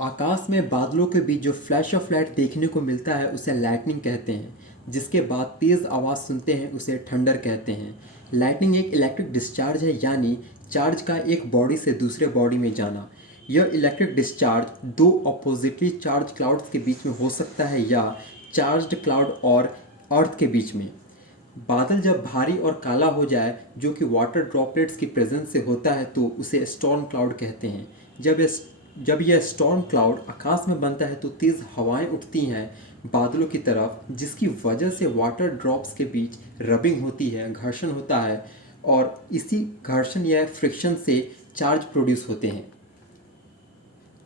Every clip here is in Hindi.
आकाश में बादलों के बीच जो फ्लैश ऑफ लाइट देखने को मिलता है उसे लाइटनिंग कहते हैं। जिसके बाद तेज़ आवाज़ सुनते हैं उसे थंडर कहते हैं। लाइटनिंग एक इलेक्ट्रिक डिस्चार्ज है, यानी चार्ज का एक बॉडी से दूसरे बॉडी में जाना। यह इलेक्ट्रिक डिस्चार्ज दो अपोजिटली चार्ज क्लाउड्स के बीच में हो सकता है या चार्ज्ड क्लाउड और अर्थ के बीच में। बादल जब भारी और काला हो जाए, जो कि वाटर ड्रॉपलेट्स की प्रेजेंस से होता है, तो उसे स्टॉर्म क्लाउड कहते हैं। जब यह स्टॉर्म क्लाउड आकाश में बनता है तो तेज़ हवाएं उठती हैं बादलों की तरफ, जिसकी वजह से वाटर ड्रॉप्स के बीच रबिंग होती है, घर्षण होता है, और इसी घर्षण या फ्रिक्शन से चार्ज प्रोड्यूस होते हैं।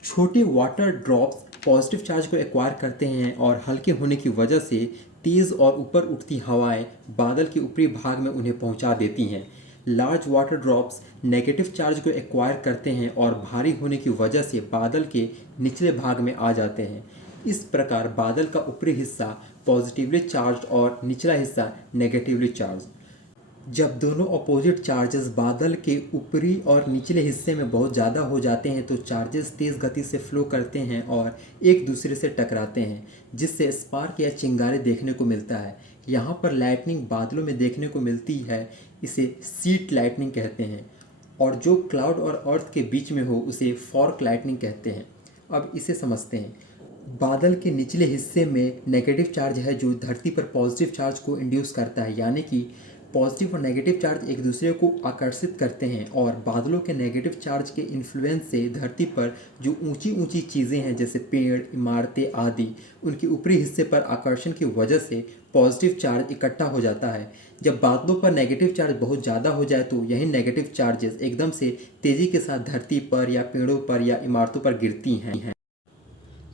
छोटे वाटर ड्रॉप्स पॉजिटिव चार्ज को एक्वायर करते हैं और हल्के होने की वजह से तेज़ और ऊपर उठती हवाएं बादल के ऊपरी भाग में उन्हें पहुंचा देती हैं। Large water drops negative charge को एक्वायर करते हैं और भारी होने की वजह से बादल के निचले भाग में आ जाते हैं। इस प्रकार बादल का ऊपरी हिस्सा पॉजिटिवली चार्ज और निचला हिस्सा नेगेटिवली चार्ज। जब दोनों अपोजिट चार्जेस बादल के ऊपरी और निचले हिस्से में बहुत ज़्यादा हो जाते हैं तो चार्जेस तेज़ गति से फ्लो करते हैं और एक दूसरे से टकराते हैं, जिससे स्पार्क या चिंगारी देखने को मिलता है। यहाँ पर लाइटनिंग बादलों में देखने को मिलती है, इसे सीट लाइटनिंग कहते हैं, और जो क्लाउड और अर्थ के बीच में हो उसे फॉर्क लाइटनिंग कहते हैं। अब इसे समझते हैं। बादल के निचले हिस्से में नेगेटिव चार्ज है जो धरती पर पॉजिटिव चार्ज को इंड्यूस करता है, यानी कि पॉजिटिव और नेगेटिव चार्ज एक दूसरे को आकर्षित करते हैं, और बादलों के नेगेटिव चार्ज के इन्फ्लुएंस से धरती पर जो ऊंची ऊंची चीज़ें हैं जैसे पेड़, इमारतें आदि, उनके ऊपरी हिस्से पर आकर्षण की वजह से पॉजिटिव चार्ज इकट्ठा हो जाता है। जब बादलों पर नेगेटिव चार्ज बहुत ज़्यादा हो जाए तो यही नेगेटिव चार्जेस एकदम से तेज़ी के साथ धरती पर या पेड़ों पर या इमारतों पर गिरती हैं।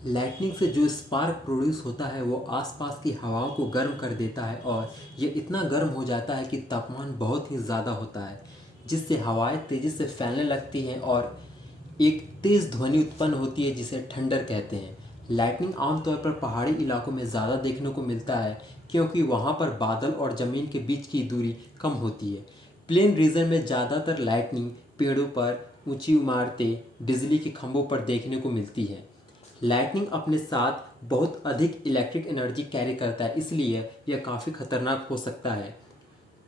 लाइटनिंग से जो स्पार्क प्रोड्यूस होता है वो आसपास की हवाओं को गर्म कर देता है, और ये इतना गर्म हो जाता है कि तापमान बहुत ही ज़्यादा होता है, जिससे हवाएं तेज़ी से फैलने लगती हैं और एक तेज़ ध्वनि उत्पन्न होती है जिसे थंडर कहते हैं। लाइटनिंग आमतौर पर पहाड़ी इलाकों में ज़्यादा देखने को मिलता है, क्योंकि वहाँ पर बादल और ज़मीन के बीच की दूरी कम होती है। प्लेन रीजन में ज़्यादातर लाइटनिंग पेड़ों पर, ऊंची इमारतें, बिजली के खंभों पर देखने को मिलती है। लाइटनिंग अपने साथ बहुत अधिक इलेक्ट्रिक एनर्जी कैरी करता है, इसलिए यह काफ़ी खतरनाक हो सकता है।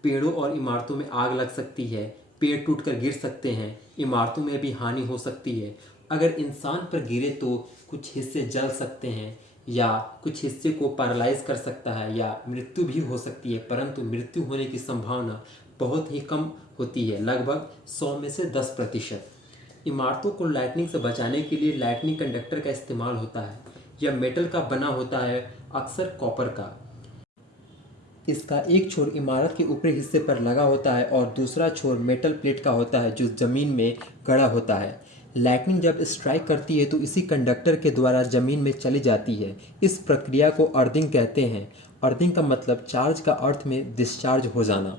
पेड़ों और इमारतों में आग लग सकती है, पेड़ टूटकर गिर सकते हैं, इमारतों में भी हानि हो सकती है। अगर इंसान पर गिरे तो कुछ हिस्से जल सकते हैं या कुछ हिस्से को पैरालाइज कर सकता है या मृत्यु भी हो सकती है, परंतु मृत्यु होने की संभावना बहुत ही कम होती है, लगभग 100 में से 10%। इमारतों को लाइटनिंग से बचाने के लिए लाइटनिंग कंडक्टर का इस्तेमाल होता है। यह मेटल का बना होता है, अक्सर कॉपर का। इसका एक छोर इमारत के ऊपरी हिस्से पर लगा होता है और दूसरा छोर मेटल प्लेट का होता है जो ज़मीन में गड़ा होता है। लाइटनिंग जब स्ट्राइक करती है तो इसी कंडक्टर के द्वारा ज़मीन में चली जाती है। इस प्रक्रिया को अर्थिंग कहते हैं। अर्थिंग का मतलब चार्ज का अर्थ में डिस्चार्ज हो जाना।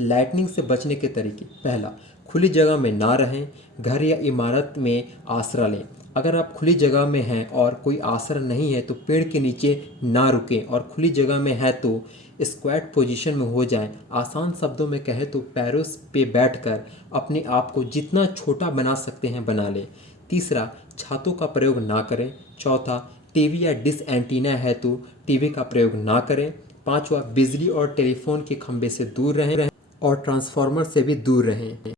लाइटनिंग से बचने के तरीके: पहला, खुली जगह में ना रहें, घर या इमारत में आसरा लें। अगर आप खुली जगह में हैं और कोई आसरा नहीं है तो पेड़ के नीचे ना रुकें, और खुली जगह में है तो स्क्वैट पोजीशन में हो जाएं। आसान शब्दों में कहें तो पैरों पे बैठकर अपने आप को जितना छोटा बना सकते हैं बना लें। तीसरा, छातों का प्रयोग ना करें। चौथा, टीवी या डिश एंटीना है तो टीवी का प्रयोग ना करें। पांचवा, बिजली और टेलीफोन के खंभे से दूर रहें और ट्रांसफार्मर से भी दूर रहें।